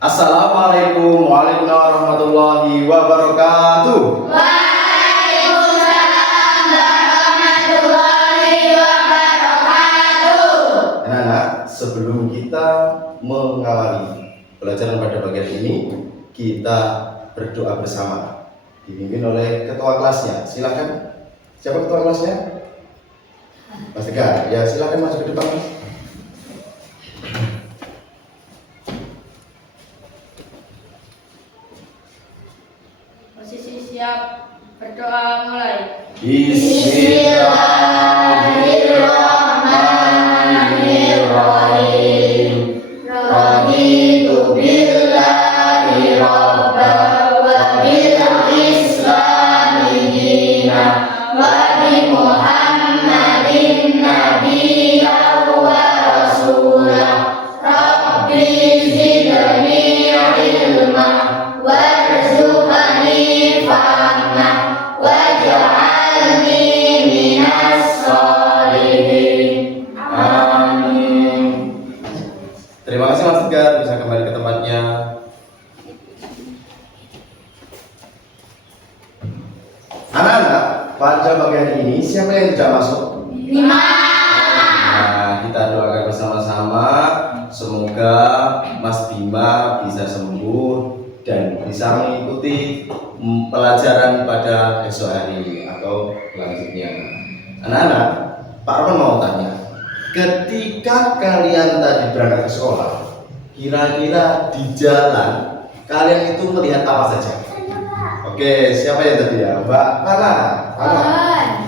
Assalamualaikum warahmatullahi wabarakatuh. Waalaikumsalam warahmatullahi wabarakatuh. Anak-anak, sebelum kita mengawali pelajaran pada bagian ini, kita berdoa bersama, dipimpin oleh ketua kelasnya. Silakan. Siapa ketua kelasnya? Mas Tegar. Ya, silakan masuk ke depan, Mas. Posisi siap, berdoa mulai. Bismillahirrahmanirrahim. Raditu billahi rabba wa bil islami dina wa bi Muhammadin nabiyya wa rasulah. Rabbi zidni ilma warzuqni fahma waj'alni minas sholihin. Amin. Terima kasih Mas Tegar, bisa kembali ke tempatnya. Anak-anak, pada bagian ini siapa yang tidak masuk? 5. Nah, kita doakan bersama-sama semoga Mas Bima bisa sembuh dan bisa mengikuti pelajaran pada esok hari ini atau selanjutnya. Anak-anak, Pak Roman mau tanya, ketika kalian tadi berangkat ke sekolah, kira-kira di jalan kalian itu melihat apa saja? Oke, siapa yang tadi ya? Mbak Pana?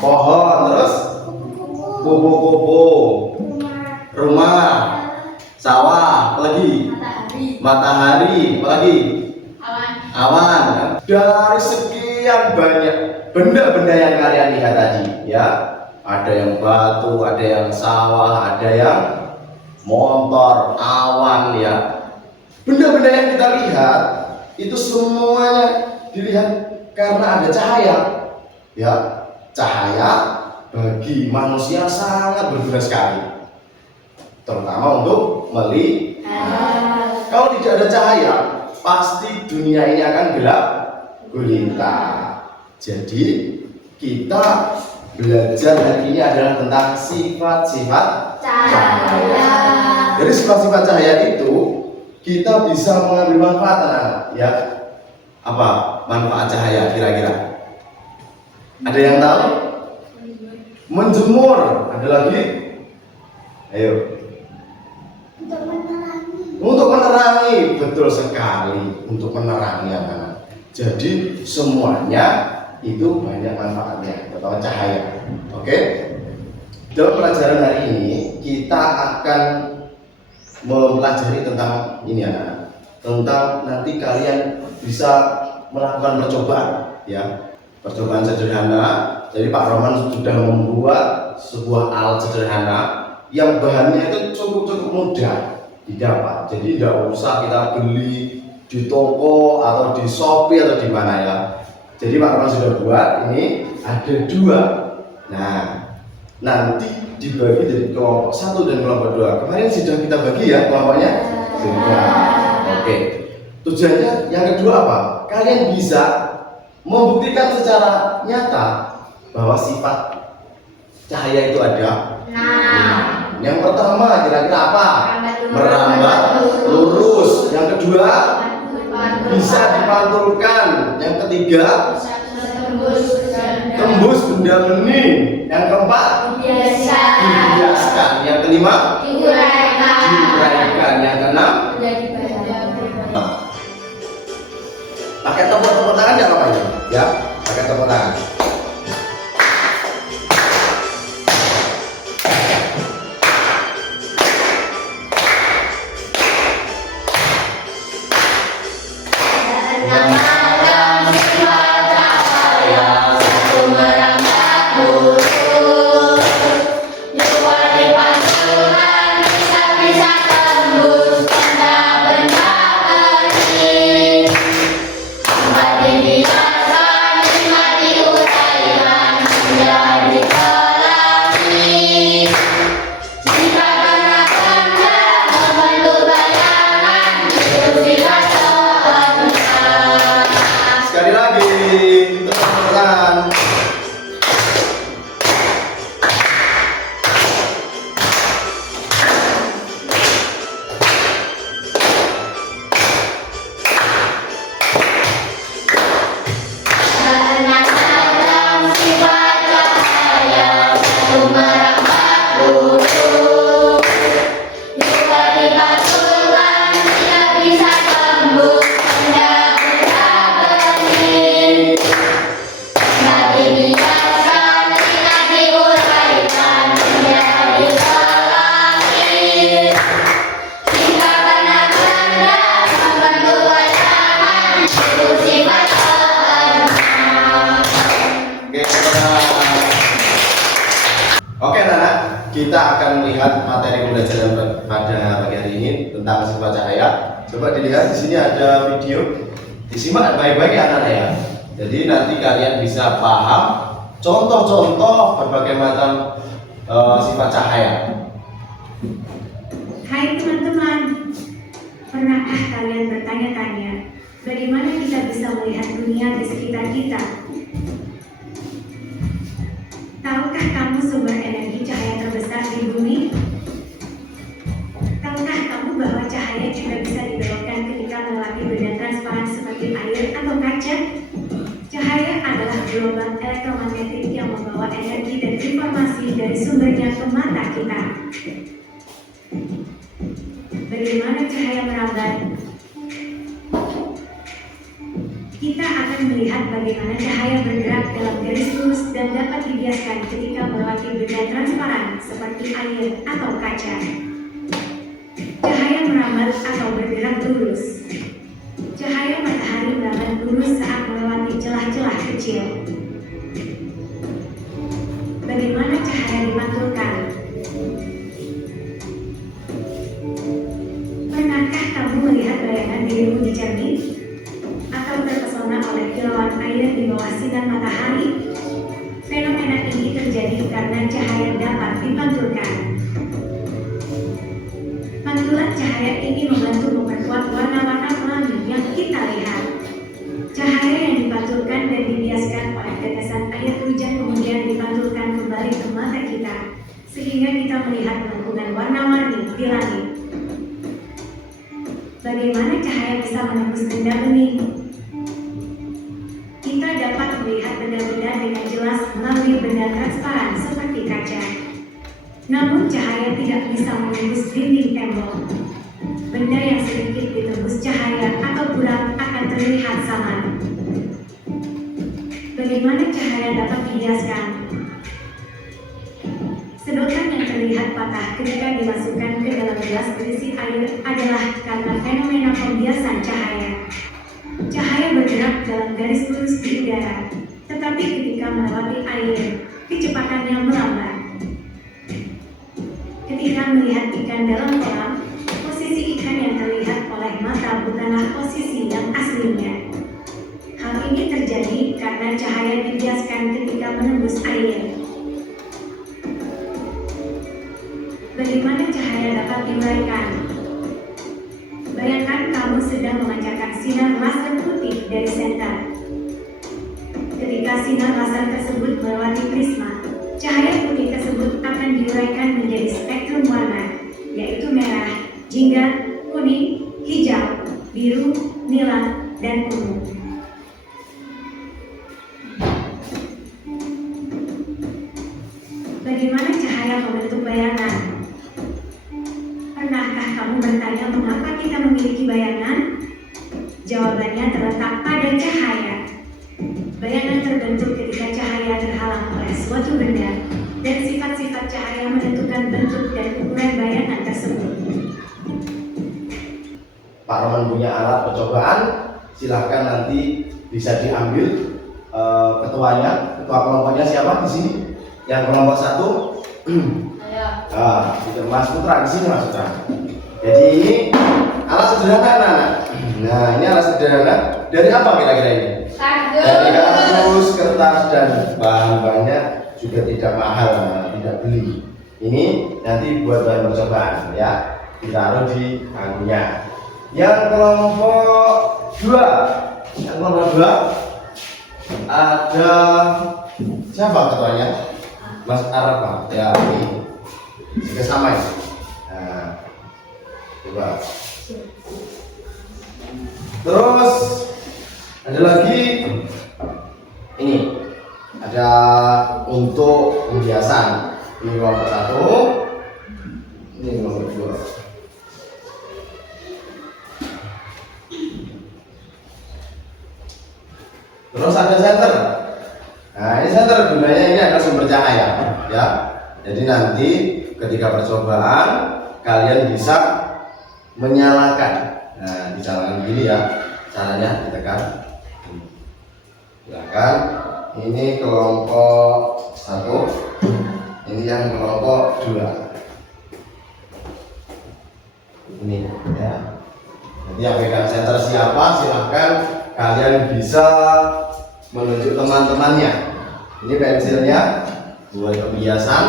Pohon, terus kupu-kupu, rumah, sawah, apalagi? Matahari, apalagi? Awan. Dari sekian banyak benda-benda yang kalian lihat tadi, ya, ada yang batu, ada yang sawah, ada yang motor, awan, ya. Benda-benda yang kita lihat itu semuanya dilihat karena ada cahaya, ya. Cahaya bagi manusia sangat berguna sekali, terutama untuk melihat. Kalau tidak ada cahaya, pasti dunia ini akan gelap gulita. Jadi kita belajar hari ini adalah tentang sifat-sifat cahaya. Dari sifat-sifat cahaya itu kita bisa mengambil manfaat, anak-anak, ya. Apa manfaat cahaya kira-kira? Ada yang tahu? Menjemur. Ada lagi? Ayo. Untuk menerangi, betul sekali, untuk menerangi, anak-anak. Jadi semuanya itu banyak manfaatnya, terutama cahaya. Oke? Dalam pelajaran hari ini kita akan mempelajari tentang ini, anak-anak. Tentang nanti kalian bisa melakukan percobaan, ya. Percobaan sederhana. Jadi Pak Roman sudah membuat sebuah alat sederhana yang bahannya itu cukup mudah didapat. Jadi tidak usah kita beli di toko atau di Shopee atau di mana, ya. Jadi Pak Roman sudah buat ini ada 2. Nah, nanti dibagi dari kelompok 1 dan kelompok 2. Kemarin sudah kita bagi, ya, kelompoknya. Sudah. Oke. Tujuannya yang kedua apa? Kalian bisa membuktikan secara nyata bahwa sifat cahaya itu ada. Yang pertama kira-kira apa? Merambat lurus. Yang kedua bisa dipantulkan. Yang ketiga tembus benda bening. Yang keempat dibiaskan. Yang kelima diuraikan. Yang keenam pakai tepuk tangan, jangan apa ya? Pakai tepuk tangan. Biasa nikmati kita akan melihat materi pembelajaran pada pagi hari ini tentang sifat cahaya. Coba dilihat di sini ada video, disimak baik-baik ya anak-anak ya. Jadi nanti kalian bisa paham contoh-contoh berbagai macam sifat cahaya. Hai teman-teman, pernahkah kalian bertanya-tanya bagaimana kita bisa melihat dunia di sekitar kita? Tahukah kamu sumber energi cahaya terbesar di bumi? Tahukah kamu bahwa cahaya juga bisa dibelokkan ketika melewati benda transparan seperti air atau kaca? Cahaya adalah gelombang elektromagnetik yang membawa energi dan informasi dari sumbernya ke mata kita. Bagaimana cahaya merambat? Kita akan melihat bagaimana cahaya bergerak dalam garis lurus dan dapat dibiaskan ketika melewati benda transparan seperti air atau kaca. Cahaya merambat atau bergerak lurus. Cahaya matahari merambat lurus saat melewati celah-celah kecil. Bagaimana cahaya dimantulkan? Pernahkah kamu melihat bayangan dirimu di cermin? Atau terpesona oleh kilauan air di bawah sinar matahari? Fenomena ini terjadi karena cahaya dapat dipantulkan. Pantulan cahaya ini membantu memperkuat warna-warna pelangi yang kita lihat. Cahaya yang dipantulkan dan dibiaskan oleh tetesan air hujan kemudian dipantulkan kembali ke mata kita, sehingga kita melihat lengkungan warna-warni di langit. Bagaimana cahaya bisa menembus benda bening? Kita dapat melihat benda-benda dengan jelas melalui benda transparan seperti kaca. Namun cahaya tidak bisa menembus dinding tembok. Benda yang sedikit ditembus cahaya atau buram akan terlihat samar. Bagaimana cahaya dapat dibiaskan? Sedotan yang terlihat patah ketika dimasukkan ke dalam gelas berisi air adalah karena fenomena pembiasan cahaya. Cahaya bergerak dalam garis lurus di udara, tetapi ketika melewati air, kecepatannya melambat. Ketika melihat ikan dalam kolam, posisi ikan yang terlihat oleh mata bukanlah posisi yang aslinya. Hal ini terjadi karena cahaya dibiaskan ketika menembus air. Bagaimana cahaya dapat diuraikan? Bayangkan kamu sedang memancarkan sinar laser putih dari senter. Ketika sinar laser tersebut melewati prisma, cahaya putih tersebut akan diuraikan menjadi spektrum warna, yaitu merah, jingga, kuning, hijau, biru, nila, dan ungu. Bagaimana cahaya membentuk bayangan? Pernahkah kamu bertanya mengapa kita memiliki bayangan? Jawabannya terletak pada cahaya. Bayangan terbentuk ketika cahaya terhalang oleh suatu benda, dan sifat-sifat cahaya menentukan bentuk dan ukuran bayangan tersebut. Pak Roman punya alat percobaan, silahkan nanti bisa diambil ketua kelompoknya siapa di sini? Yang kelompok 1. Itu Mas Putra di sini Mas Putra. Jadi ini alat sederhana anak-anak. Nah ini alat sederhana dari apa kira-kira ini? Dari kardus, kertas dan bahan-bahannya juga tidak mahal, tidak beli. Ini nanti buat bahan percobaan ya, ditaruh di anunya. Yang kelompok 2, ada siapa ketuanya? Mas Arab ya ini juga sama ya. Nah, coba. Terus ada lagi ini, ada untuk pembiasan. Ini kelompok 1, ini kelompok 2. Terus ada senter. Nah ini senter gunanya ini adalah sumber cahaya ya. Jadi nanti ketika percobaan kalian bisa menyalakan. Nah dinyalakan begini ya, caranya ditekan. Silakan. Ini kelompok 1. Ini yang kelompok 2. Ini ya. Nanti yang pegang center siapa silahkan kalian bisa menunjuk teman-temannya. Ini pensilnya buat kebiasaan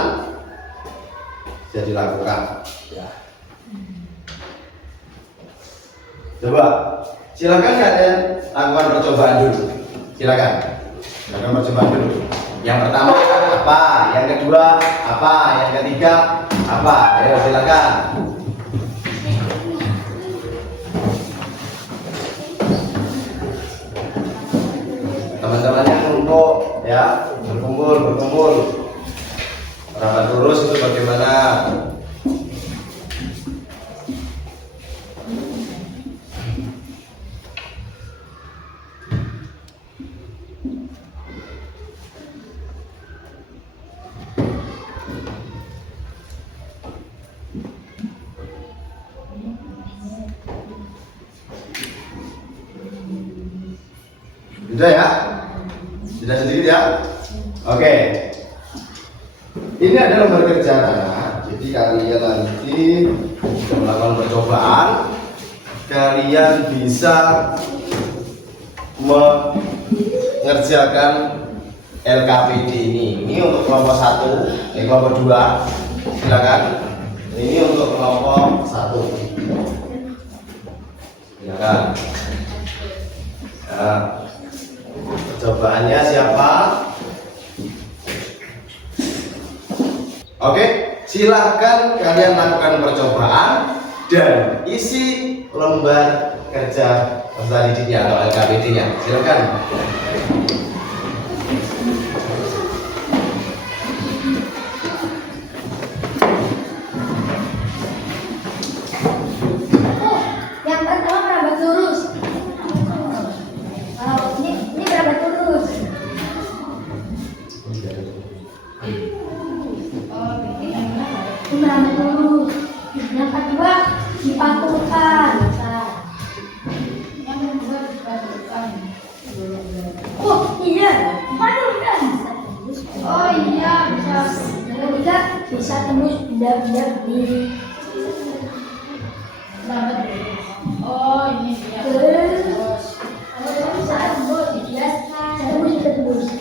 bisa dilakukan ya. Coba silakan kalian lakukan percobaan dulu. Silakan percobaan dulu. Yang pertama apa, yang kedua apa, yang ketiga apa. Ayo silakan. Teman-temannya untuk ya berkumpul. Rapat lurus itu bagaimana? Sudah ya? Sudah sedikit ya? Oke. Ini adalah lembar kerja anak. Jadi kalian nanti melakukan percobaan, kalian bisa mengerjakan LKPD ini. Ini untuk kelompok 1, ini kelompok 2. Silakan. Ini untuk kelompok 1. Silakan. Nah, percobaannya siapa? Oke, silahkan kalian lakukan percobaan dan isi lembar kerja peserta didiknya atau LKPD-nya. Silakan. Yang pertama merabat lurus. Ini merabat lurus. Ini merabat lurus. Yang kedua dipantulkan. Yang kedua dipantulkan. Oh iya, dipantulkan. Oh iya, bisa. Yang ketiga bisa tembus benda-benda di merabat lurus. Oh ini dia. Terus saat tembus bias, saya tembus juga tembus.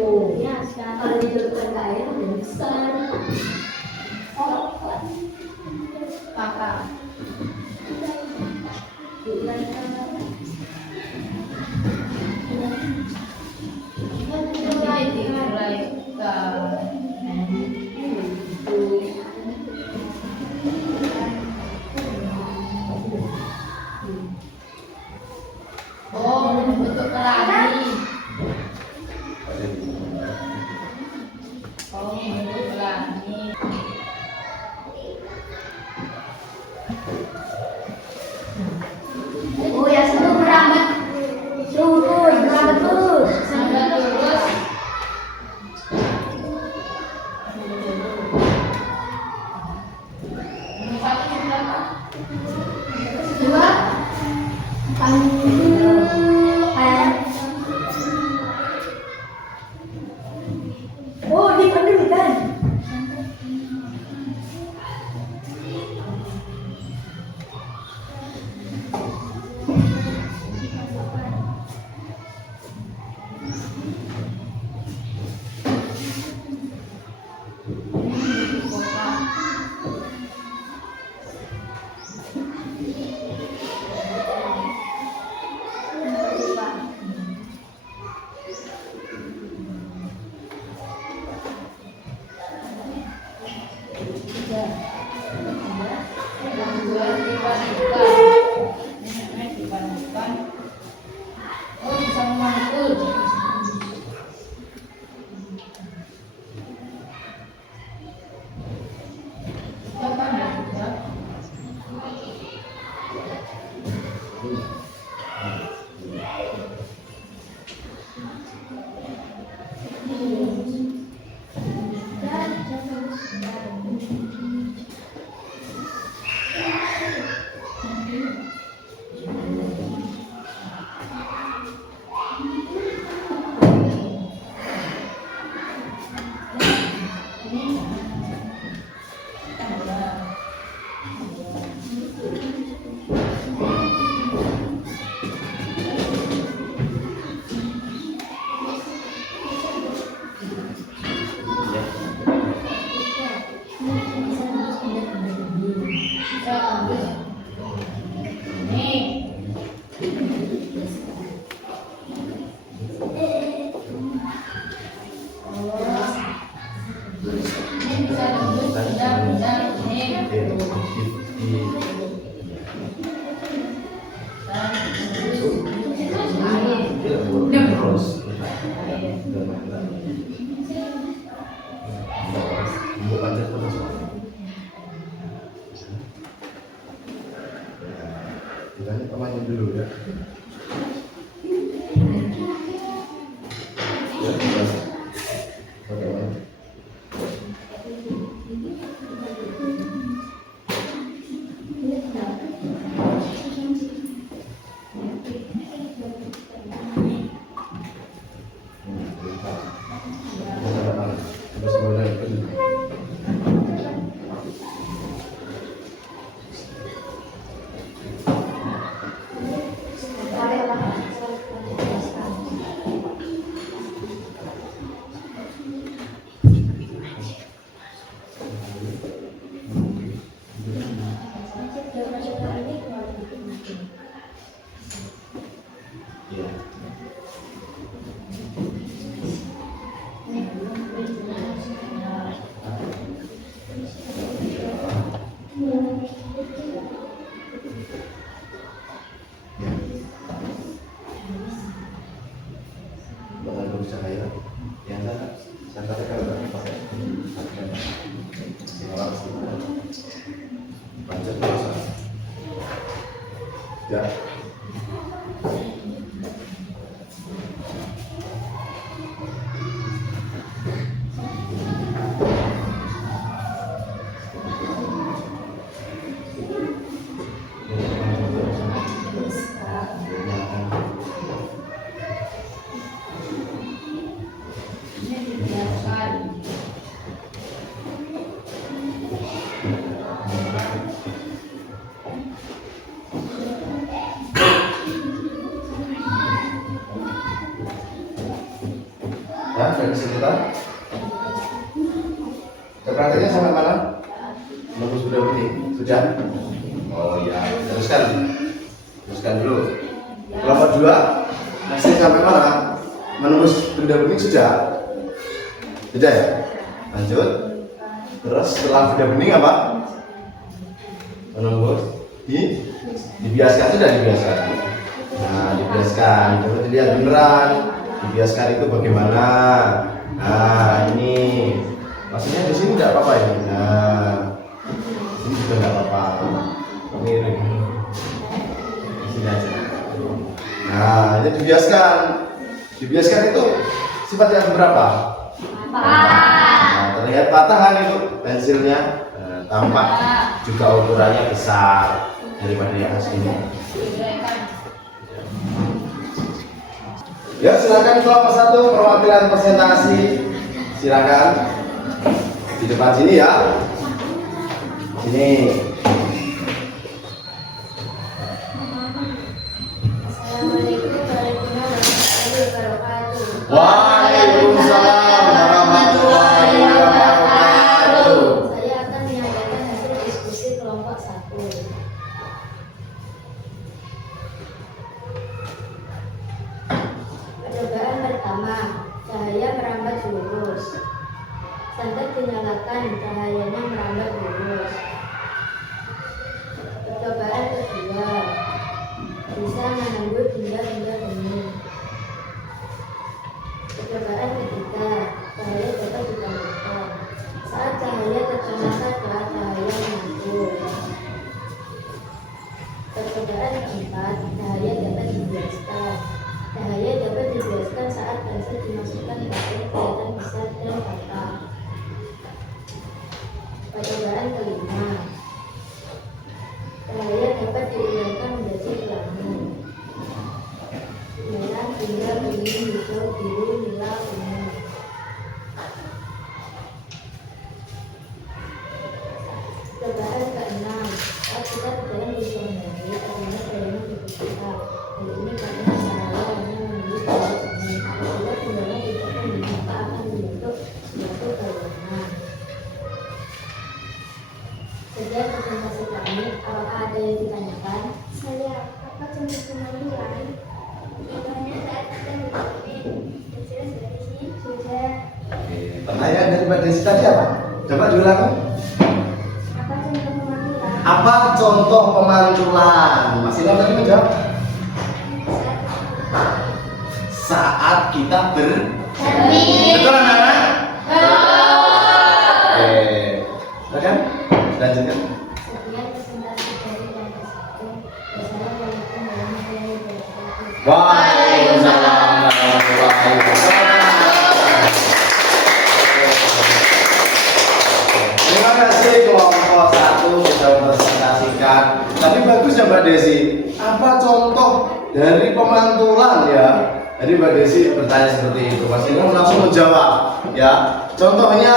Oh ya, kalau diturunkan ke air udah besar. Kakak. Oh, bentuk pelangi. Oh, bentuk pelangi. Oh ya, suruh merambat. Suruh merambat terus. Merambat terus. Ini satu berapa? Dua. Oh, dipandulkan. Oh, bisa memantul. Ini dulu ya. Ya, terus. Bagaimana? Cahaya yang saya katakan nggak pakai lanjut biasa ya. Ya, dari kita prakteknya sampai mana? Menembus sudah putih? Sudah? Oh ya, teruskan dulu. Kelompok 2 masih sampai mana? Menembus benda bening sudah? Sudah ya? Lanjut. Terus setelah benda bening apa? Menembus dibiaskan, sudah dibiaskan. Nah, dibiaskan, coba dilihat beneran. Dibiaskan itu bagaimana? Nah, ini maksudnya di sini tidak apa-apa ini. Nah, di sini juga tidak apa-apa. Ini di sini aja. Nah, ini dibiaskan. Dibiaskan itu sifat yang berapa? Nah, terlihat patahan itu pensilnya. Nah, tampak juga ukurannya besar daripada yang aslinya. Ya, silakan kelompok 1 perwakilan presentasi. Silakan di depan sini ya. Sini. Assalamualaikum warahmatullahi wabarakatuh. Waalaikumsalam warahmatullahi wabarakatuh. Saya akan menyampaikan hasil diskusi kelompok 1. Percobaan pertama, cahaya merambat lurus. Santet dinyalakan, cahayanya merambat lurus. Percobaan kedua, bisa menembus benda-benda bening. Percobaan ketiga, cahaya dapat ditambahkan. Saat cahaya tercemar telah cahaya menyambut. Percobaan keempat, cahaya dapat dibiaskan. Cahaya dapat dibiaskan saat pensil dimasukkan pada kelihatan besar dan patah. Percobaan kelima, cahaya dapat diuraikan menjadi pelangi. Merah, hingga kuning, hijau, biru, nila, ungu. Percobaan keenam, saat kita berjalan di sungai, karena jalan di kita. Hal ini karena cahaya hanya menuju ke arah sini. Apabila kendala tidak kuning, maka akan membentuk suatu bayangan. Sekian presentasi kami. Apakah ada yang ditanyakan? Saya, apa contoh kemajuan? Contohnya saat kita bermain, jelas dari sini sudah. Pertanyaan dari Mbak Desi tadi apa? Coba diulang. Apa contoh kemajuan? Apa contoh pemantulan? Masih ingat tadi menjawab? Saat kita betul anak-anak? Oke. Silakan lanjutkan. Sekian presentasi dari yang ke-1. Wassalamualaikum warahmatullahi wabarakatuh. Waalaikumsalam warahmatullahi wabarakatuh. Terima kasih kelompok 1 sudah mempresentasikan. Tapi bagus ya Mbak Desi. Apa contoh dari pemantulan ya? Jadi Mbak Desi bertanya seperti itu. Mas Ilham langsung menjawab ya. Contohnya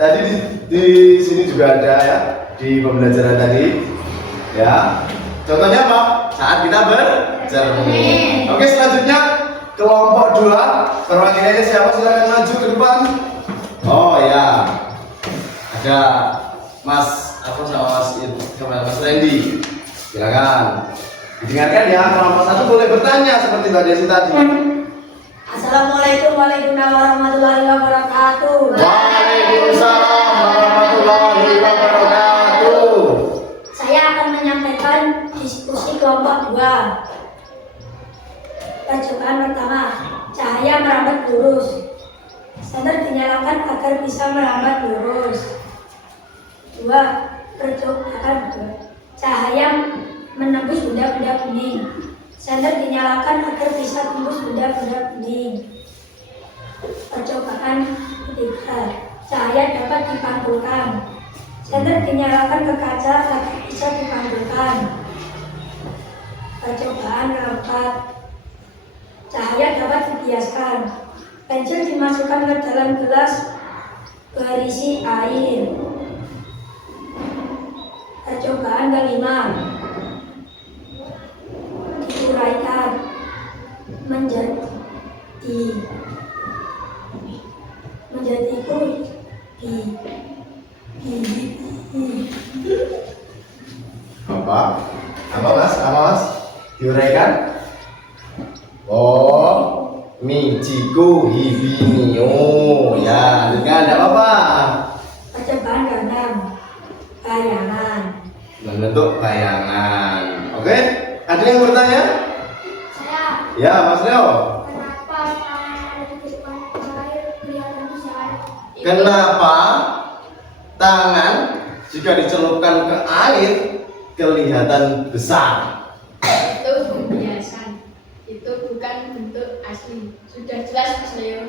tadi di sini juga ada ya di pembelajaran tadi ya. Contohnya apa? Saat kita bercermin. Oke, selanjutnya kelompok 2 perwakilannya siapa? Silakan maju ke depan. Oh ya, ada Mas apa sama Mas Randy. Silakan didengarkan ya. Kelompok 1 boleh bertanya seperti Mbak Desi tadi. Assalamualaikum warahmatullahi wabarakatuh. Waalaikumsalam warahmatullahi wabarakatuh. Saya akan menyampaikan diskusi kelompok 2. Percobaan pertama, cahaya merambat lurus. Senter dinyalakan agar bisa merambat lurus. 2. Percobaan 2. Cahaya menembus benda-benda kuning. Senter dinyalakan agar bisa tembus benda-benda kuning. Percobaan ketiga, cahaya dapat dipantulkan. Senter dinyalakan ke kaca agar bisa dipantulkan. Percobaan keempat, cahaya dapat dibiaskan. Pensil dimasukkan ke dalam gelas berisi air. Percobaan kelima, diuraikan menjadi Apa mas? Diuraikan? Oh, mijiku hibinio. Ya, lanjutkan, tidak apa-apa. percobaan keenam, bayangan. Membentuk bayangan. Oke, ada yang bertanya? Saya, Ya, Mas Leo. kenapa tangan ada di depan air kelihatan besar? Kenapa tangan jika dicelupkan ke air kelihatan besar? Itu pembiasan, itu bukan bentuk asli. Sudah jelas Mas Leo.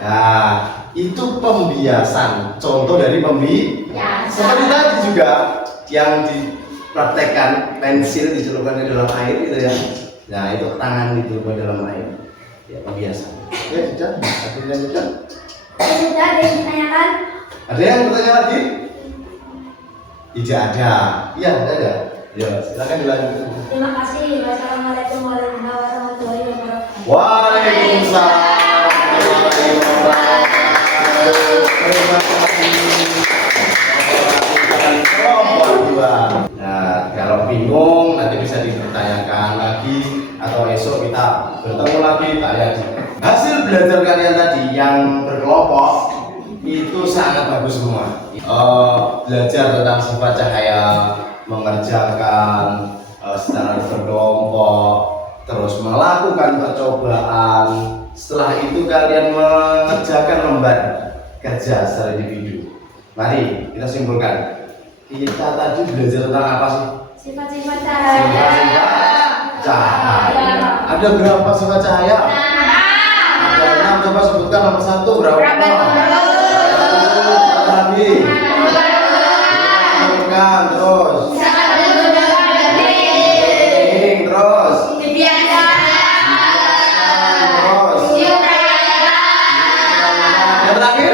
Nah, itu pembiasan. Contoh dari pembiasan. Seperti tadi juga yang dipraktekkan pensil dicelupkan ke dalam air itu ya. Nah, itu tangan dicelupkan dalam air. Ya, pembiasan. Oke, sudah. Ada yang sudah? Sudah ada yang ditanyakan? Ada yang bertanya lagi? Tidak ada. Iya, tidak ada. Ya, silakan dilanjutkan. Terima kasih. Wassalamualaikum warahmatullahi wabarakatuh. Waalaikumsalam warahmatullahi wabarakatuh. Terima kasih. Kelompok 2. Nah, kalau bingung nanti bisa dipertanyakan lagi atau esok kita bertemu lagi tanya. Hasil belajar kalian tadi yang berkelompok itu sangat bagus semua. Belajar tentang sifat cahaya, mengerjakan secara berkelompok, terus melakukan percobaan. Setelah itu kalian mengerjakan lembar kerja secara individu. Mari kita simpulkan. Kita tadi belajar tentang apa sih? Sifat-sifat Sifat-sifat cahaya. Ada berapa sifat cahaya? Ada 6. Coba sebutkan nomor 1 berapa? Lagi. Sebutkan terus. Terus. Terus. Yang terakhir?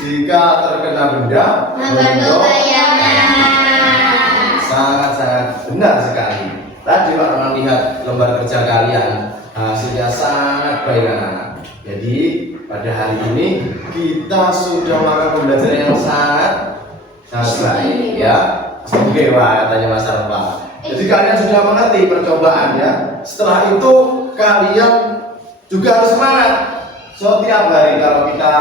Jika terkena benda membentuk sangat-sangat benar sekali. Tadi Pak Roman lihat lembar kerja kalian, hasilnya sangat baik anak-anak. Jadi pada hari ini kita sudah melakukan pembelajaran yang sangat baik ya. Oke, Pak, katanya Mas Arfa. Jadi kalian sudah mengerti percobaan ya. Setelah itu kalian juga harus semangat. Setiap hari kalau kita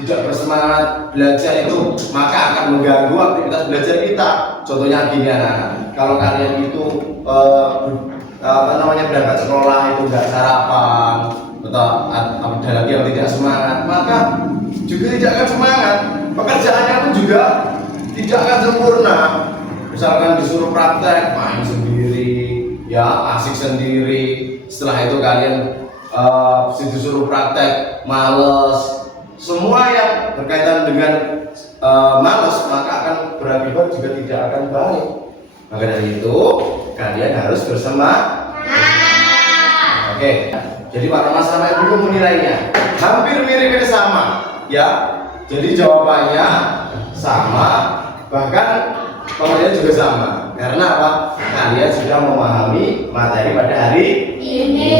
tidak bersemangat belajar itu maka akan mengganggu aktivitas belajar kita. Contohnya gini anak-anak, kalau kalian itu berangkat sekolah itu nggak sarapan atau ada lagi yang tidak semangat, maka juga tidak akan semangat. Pekerjaannya pun juga tidak akan sempurna. misalkan disuruh praktek main sendiri, ya asik sendiri. Setelah itu kalian disuruh praktek males. Semua yang berkaitan dengan males maka akan berakibat juga tidak akan baik. Maka dari itu kalian harus bersemangat. Oke, jadi Pak Roma sama Ibu menilainya hampir mirip sama, ya. Jadi jawabannya sama, bahkan pengertian juga sama. Karena apa? Kalian sudah memahami materi pada hari ini.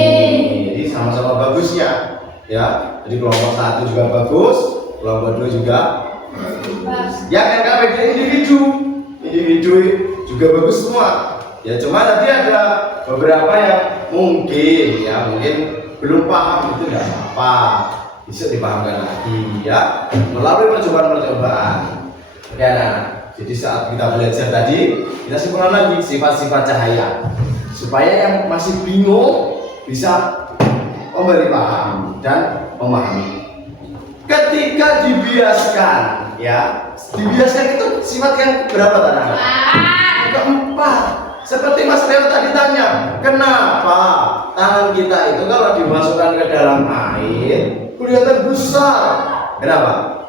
Jadi sama-sama bagusnya, ya. Jadi kelompok 1 juga bagus, kelompok 2 juga bagus. Ya kan kalau beda individu juga bagus semua. Ya cuma tadi ada beberapa yang mungkin belum paham, itu tidak apa-apa, bisa dipahamkan lagi ya melalui percobaan. Oke anak-anak, jadi saat kita belajar tadi kita simpulkan lagi sifat-sifat cahaya supaya yang masih bingung bisa memberi paham dan memahami. Ketika dibiaskan, ya dibiaskan itu sifat yang berapa anak-anak? Keempat. Seperti Mas Leo tadi tanya, kenapa tangan kita itu kalau dimasukkan ke dalam air kelihatan besar? Kenapa?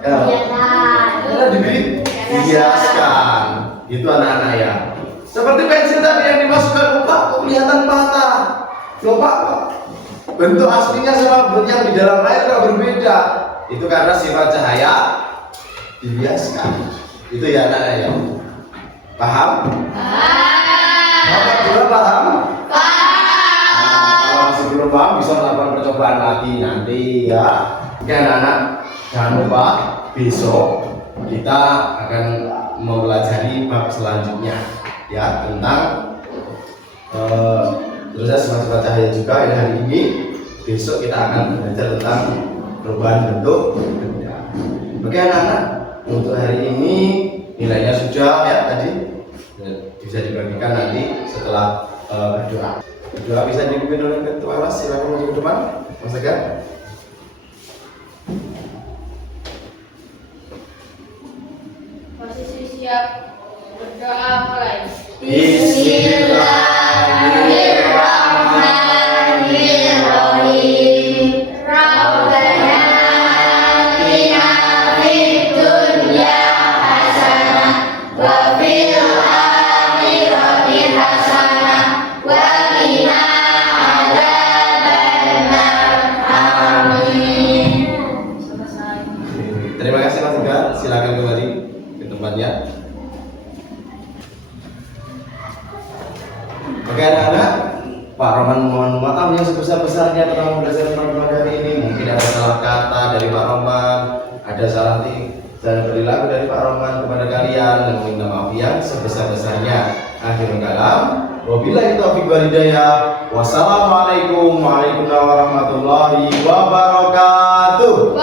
Karena dibiaskan. Itu anak-anak ya. Seperti pensil tadi yang dimasukkan lupa kelihatan patah. Lupa bentuk aslinya sama bentuk yang di dalam air kok berbeda. Itu karena sifat cahaya dibiaskan. Itu ya anak-anak ya. Paham? Paham. Juga paham? Kalau masih belum paham bisa melakukan percobaan lagi nanti ya. Oke anak-anak, jangan lupa besok kita akan mempelajari bab selanjutnya ya tentang terusnya sifat-sifat cahaya juga. Ini hari ini, besok kita akan belajar tentang perubahan bentuk benda. Oke anak-anak, untuk hari ini nilainya sudah ya tadi bisa dibagikan nanti setelah berdoa. Berdoa bisa dipimpin oleh ketua kelas. Silakan maju ke depan, Mas Tegar. Posisi siap, berdoa mulai. Bismillahirrahmanirrahim. Rabbana atina fid dunya hasanah wa fil akhirati hasanah wa qina adzabannar. Amin. Terima kasih Mas Tegar. Silakan kembali ke tempatnya. Oke anak-anak, Pak Roman mohon maaf yang sebesar-besarnya tentang belajar perempuan hari ini. Mungkin ada salah kata dari Pak Roman, ada salah perilaku dari Pak Roman kepada kalian, dan minta maaf yang sebesar-besarnya. Akhirul kalam, wabillahi taufiq wal hidayah. Wassalamualaikum warahmatullahi wabarakatuh.